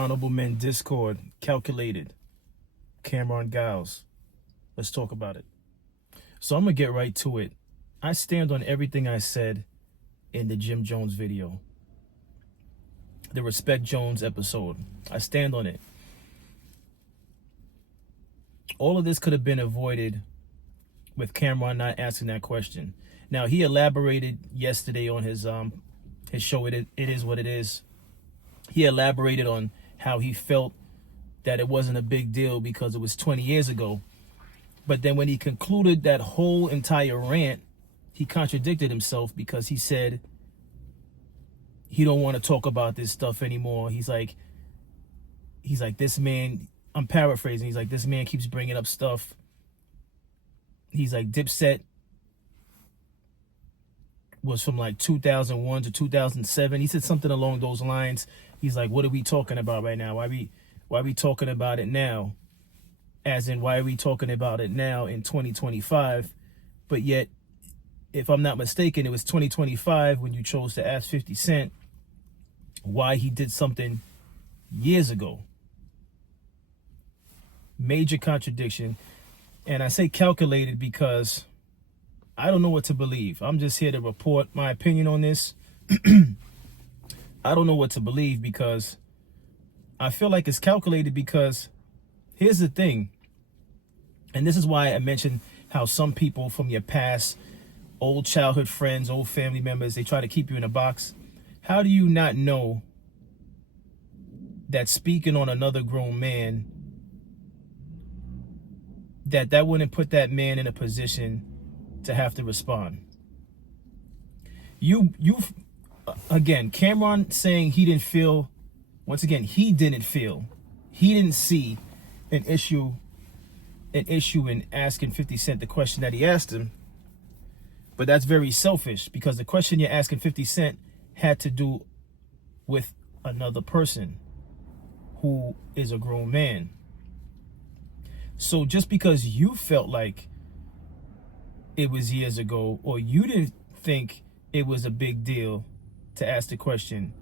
Honorable Men Discord, Calculated, Cameron Giles. Let's talk about it. So I'm going to get right to it. I stand on everything I said in the Jim Jones video, the Respect Jones episode. I stand on it. All of this could have been avoided with Cameron not asking that question. Now, he elaborated yesterday on his show, It Is What It Is. He elaborated on how he felt that it wasn't a big deal because it was 20 years ago. But then when he concluded that whole entire rant, he contradicted himself because he said he don't want to talk about this stuff anymore. He's like, this man, I'm paraphrasing, he's like, this man keeps bringing up stuff. He's like, Dipset was from like 2001 to 2007. He said something along those lines. He's like, what are we talking about right now? Why are we talking about it now? As in, why are we talking about it now in 2025? But yet, if I'm not mistaken, it was 2025 when you chose to ask 50 Cent why he did something years ago. Major contradiction. And I say calculated because I don't know what to believe. I'm just here to report my opinion on this. I don't know what to believe because I feel like it's calculated because here's the thing. And this is why I mentioned how some people from your past, old childhood friends, old family members, they try to keep you in a box. How do you not know that speaking on another grown man, that wouldn't put that man in a position to have to respond? Again, Cameron saying he didn't feel, once again, he didn't see an issue in asking 50 Cent the question that he asked him. But that's very selfish because the question you're asking 50 Cent had to do with another person who is a grown man. So just because you felt like it was years ago or you didn't think it was a big deal to ask the question,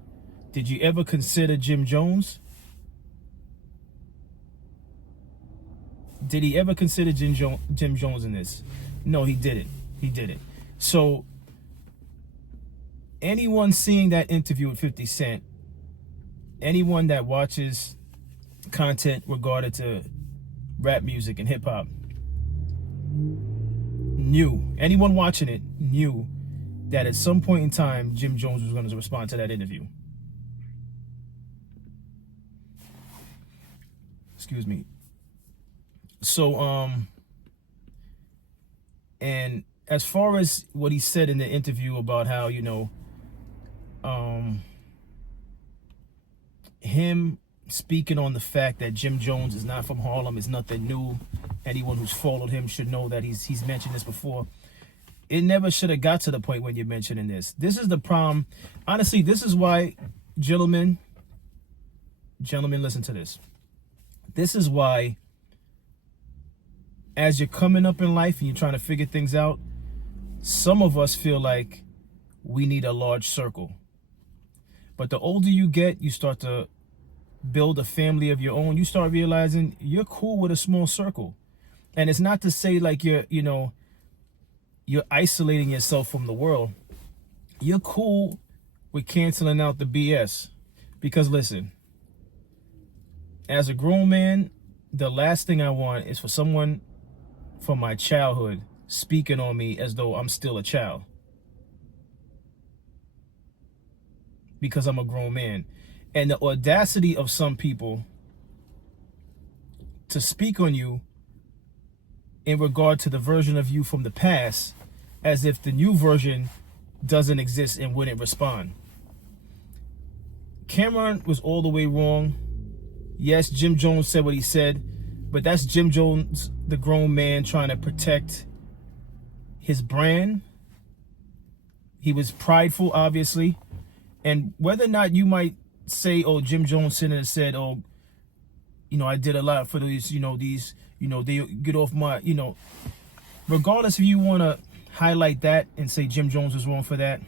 did you ever consider Jim Jones? Did he ever consider Jim Jones in this? No, he didn't. So anyone seeing that interview with 50 Cent, anyone that watches content regarded to rap music and hip hop, anyone watching it knew that at some point in time, Jim Jones was going to respond to that interview. Excuse me. So, and as far as what he said in the interview about how, him speaking on the fact that Jim Jones is not from Harlem is nothing new. Anyone who's followed him should know that he's mentioned this before. It never should have got to the point when you're mentioning this. This is the problem. Honestly, this is why, gentlemen, listen to this. This is why, as you're coming up in life and you're trying to figure things out, some of us feel like we need a large circle. But the older you get, you start to build a family of your own. You start realizing you're cool with a small circle. And it's not to say like you're isolating yourself from the world. You're cool with canceling out the BS. Because listen, as a grown man, the last thing I want is for someone from my childhood speaking on me as though I'm still a child. Because I'm a grown man. And the audacity of some people to speak on you in regard to the version of you from the past as if the new version doesn't exist and wouldn't respond. Cameron was all the way wrong. Yes, Jim Jones said what he said, but that's Jim Jones, the grown man, trying to protect his brand. He was prideful, obviously. And whether or not you might say, oh, Jim Jones said, oh, I did a lot for these, they get off my, regardless if you want to highlight that and say Jim Jones was wrong for that,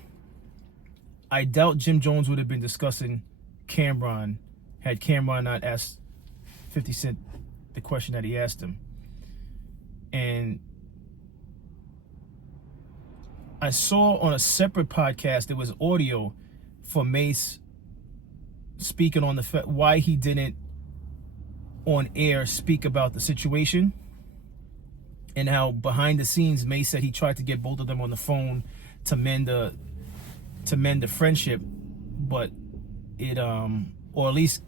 I doubt Jim Jones would have been discussing Cameron had Cameron not asked 50 Cent the question that he asked him. And I saw on a separate podcast, there was audio for Mace speaking on the why he didn't on air speak about the situation, and how behind the scenes Mace said he tried to get both of them on the phone to mend the friendship, but it or at least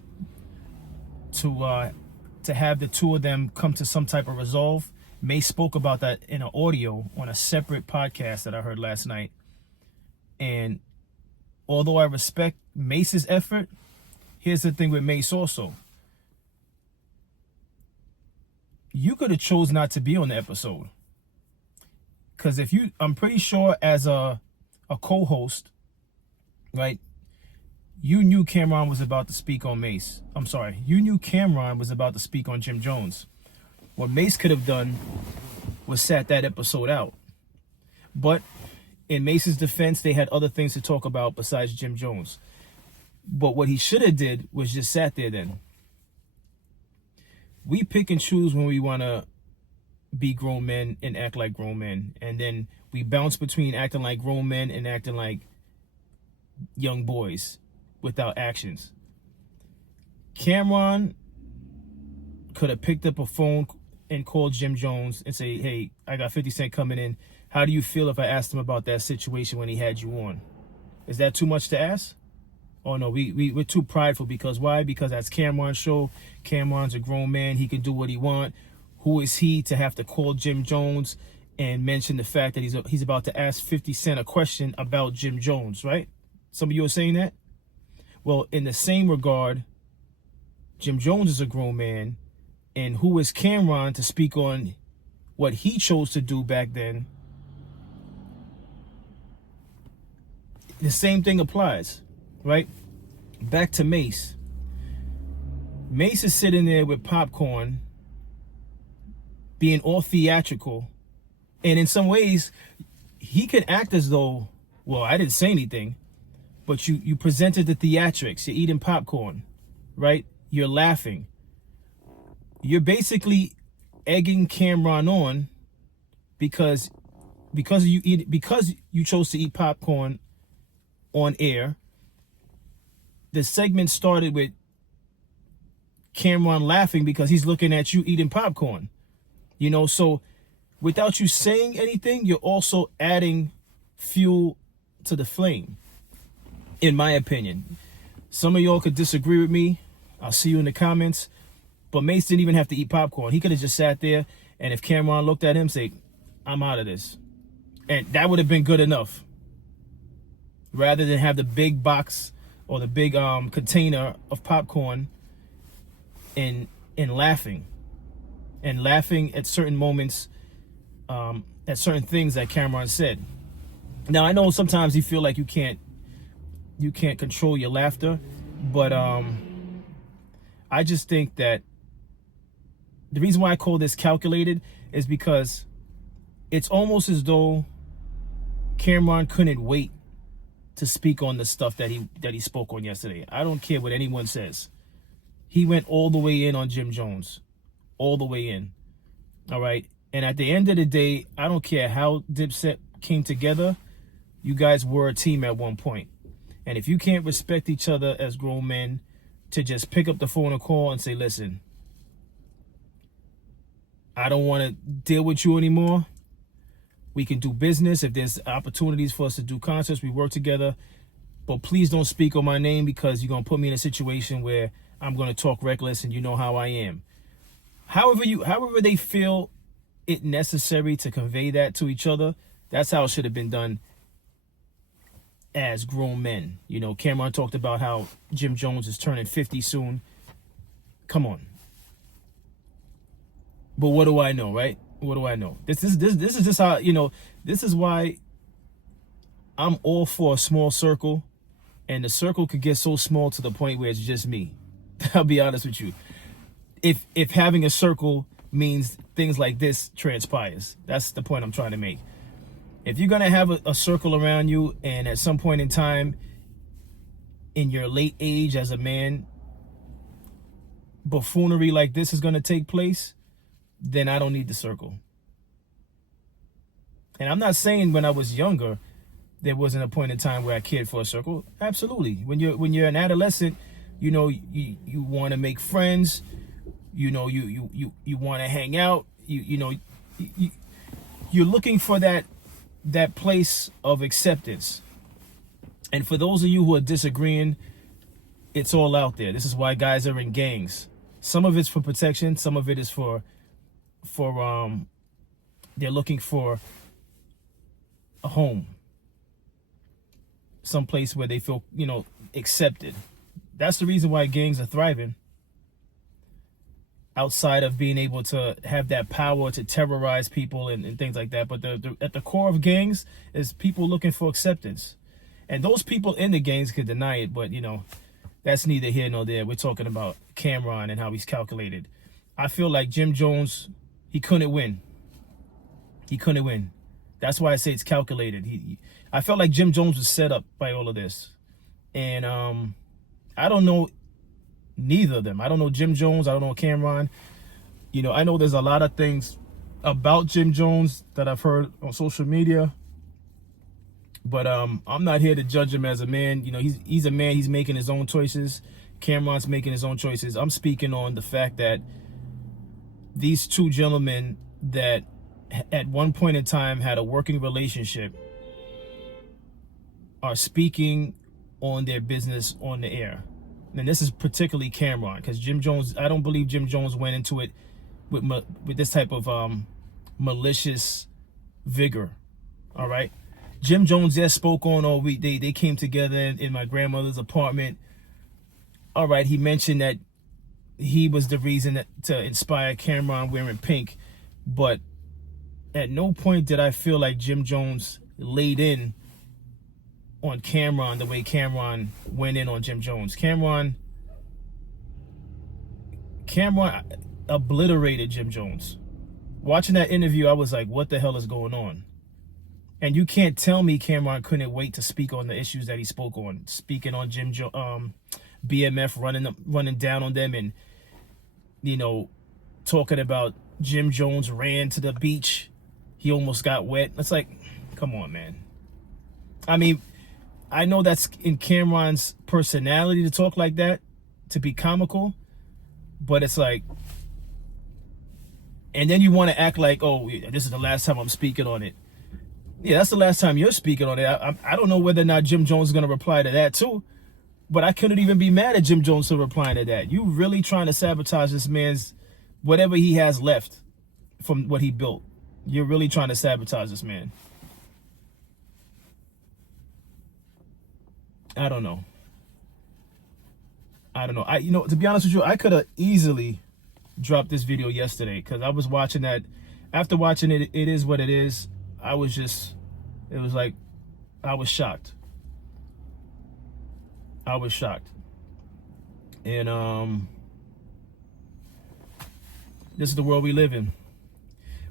to have the two of them come to some type of resolve. Mace spoke about that in an audio on a separate podcast that I heard last night. And although I respect Mace's effort, here's the thing with Mace also. You could have chose not to be on the episode. Because I'm pretty sure as a co-host, right, you knew Cameron was about to speak on Mace. I'm sorry, you knew Cameron was about to speak on Jim Jones. What Mace could have done was sat that episode out. But in Mace's defense, they had other things to talk about besides Jim Jones. But what he should have did was just sat there then. We pick and choose when we want to be grown men and act like grown men. And then we bounce between acting like grown men and acting like young boys without actions. Cameron could have picked up a phone and called Jim Jones and say, hey, I got 50 Cent coming in. How do you feel if I asked him about that situation when he had you on? Is that too much to ask? Oh, no, we're too prideful. Because why? Because that's Cameron's show. Cameron's a grown man. He can do what he wants. Who is he to have to call Jim Jones and mention the fact that he's about to ask 50 Cent a question about Jim Jones, right? Some of you are saying that? Well, in the same regard, Jim Jones is a grown man. And who is Cameron to speak on what he chose to do back then? The same thing applies, right? Back to Mace. Mace is sitting there with popcorn, being all theatrical. And in some ways, he can act as though, well, I didn't say anything. But you presented the theatrics. You're eating popcorn, right? You're laughing. You're basically egging Cameron on because you chose to eat popcorn on air. The segment started with Cameron laughing because he's looking at you eating popcorn. You know, so without you saying anything, you're also adding fuel to the flame, in my opinion. Some of y'all could disagree with me. I'll see you in the comments. But Mace didn't even have to eat popcorn. He could have just sat there, and if Cameron looked at him, say, I'm out of this. And that would have been good enough. Rather than have the big box or the big container of popcorn and laughing. And laughing at certain moments, at certain things that Cameron said. Now, I know sometimes you feel like you can't control your laughter, but I just think that the reason why I call this calculated is because it's almost as though Cameron couldn't wait to speak on the stuff that he spoke on yesterday. I don't care what anyone says. He went all the way in on Jim Jones. All the way in. All right? And at the end of the day, I don't care how Dipset came together. You guys were a team at one point. And if you can't respect each other as grown men to just pick up the phone and call and say, listen, I don't want to deal with you anymore. We can do business. If there's opportunities for us to do concerts, we work together. But please don't speak on my name because you're going to put me in a situation where I'm going to talk reckless and you know how I am. However they feel it necessary to convey that to each other, that's how it should have been done as grown men. You know, Cameron talked about how Jim Jones is turning 50 soon. Come on. But what do I know, right? What do I know? This is just how, you know, this is why I'm all for a small circle, and the circle could get so small to the point where it's just me. I'll be honest with you. If having a circle means things like this transpires, that's the point I'm trying to make. If you're gonna have a circle around you, and at some point in time in your late age as a man, buffoonery like this is going to take place, then I don't need the circle. And I'm not saying when I was younger there wasn't a point in time where I cared for a circle. Absolutely. When you're an adolescent, you know, you want to make friends, you know, you want to hang out, you're looking for that place of acceptance. And for those of you who are disagreeing, it's all out there. This is why guys are in gangs. Some of it's for protection, some of it is for they're looking for a home, some place where they feel, you know, accepted. That's the reason why gangs are thriving, outside of being able to have that power to terrorize people and things like that. But at the core of gangs is people looking for acceptance. And those people in the gangs can deny it, but, you know, that's neither here nor there. We're talking about Cam'ron and how he's calculated. I feel like Jim Jones, he couldn't win. He couldn't win. That's why I say it's calculated. I felt like Jim Jones was set up by all of this. And I don't know neither of them. I don't know Jim Jones. I don't know Cam'ron. You know, I know there's a lot of things about Jim Jones that I've heard on social media. But I'm not here to judge him as a man. You know, he's a man. He's making his own choices. Cam'ron's making his own choices. I'm speaking on the fact that these two gentlemen that at one point in time had a working relationship are speaking on their business on the air. And this is particularly Cam'ron, because Jim Jones, I don't believe Jim Jones went into it with this type of malicious vigor. All right. Jim Jones just spoke on, they came together in my grandmother's apartment. All right, he mentioned that he was the reason to inspire Cam'ron wearing pink, but at no point did I feel like Jim Jones laid in on Cam'ron the way Cam'ron went in on Jim Jones. Cam'ron obliterated Jim Jones. Watching that interview, I was like, what the hell is going on? And you can't tell me Cam'ron couldn't wait to speak on the issues that he spoke on, speaking on BMF running down on them, and, you know, talking about Jim Jones ran to the beach. He almost got wet. It's like, come on, man. I mean, I know that's in Cam'ron's personality to talk like that, to be comical, but it's like, and then you want to act like, oh, this is the last time I'm speaking on it. Yeah, that's the last time you're speaking on it. I don't know whether or not Jim Jones is going to reply to that too, but I couldn't even be mad at Jim Jones for replying to that. You really trying to sabotage this man's, whatever he has left from what he built. You're really trying to sabotage this man. I don't know. To be honest with you, I could have easily dropped this video yesterday, because I was watching that. After watching it, it is what it is. I was shocked. I was shocked. And this is the world we live in.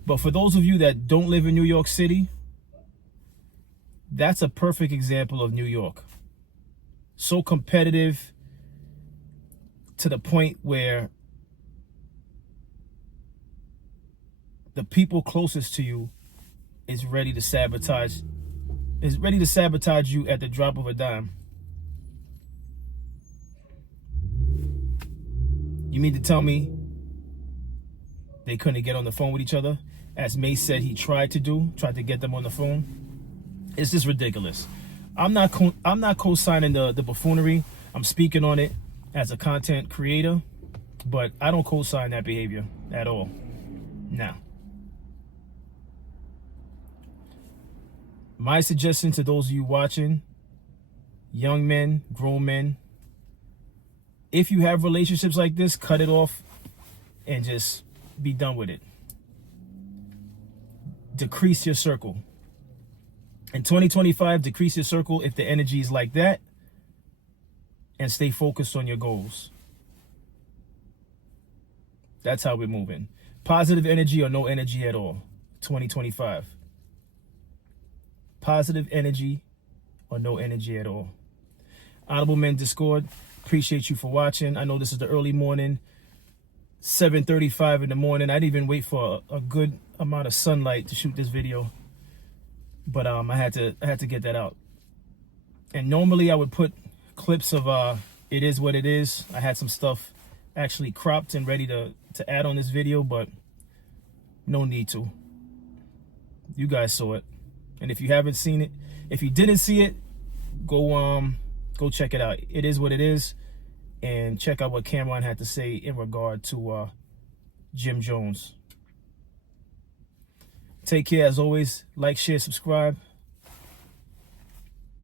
But for those of you that don't live in New York City, that's a perfect example of New York. So competitive to the point where the people closest to you is ready to sabotage you at the drop of a dime. You mean to tell me they couldn't get on the phone with each other, as Mace said he tried to get them on the phone? It's just ridiculous. I'm not co-signing the buffoonery. I'm speaking on it as a content creator, but I don't co-sign that behavior at all. Nah. My suggestion to those of you watching, young men, grown men, if you have relationships like this, cut it off and just be done with it. Decrease your circle. In 2025, decrease your circle if the energy is like that, and stay focused on your goals. That's how we're moving. Positive energy or no energy at all. 2025. Positive energy or no energy at all. Honorable Men Discord, appreciate you for watching. I know this is the early morning. 7:35 in the morning. I didn't even wait for a good amount of sunlight to shoot this video, but I had to get that out. And normally I would put clips of it is what it is. I had some stuff actually cropped and ready to add on this video, but no need to. You guys saw it, and if you haven't seen it, if you didn't see it, go check it out. It is what it is, and check out what Cam'ron had to say in regard to Jim Jones. Take care as always. Like, share, subscribe.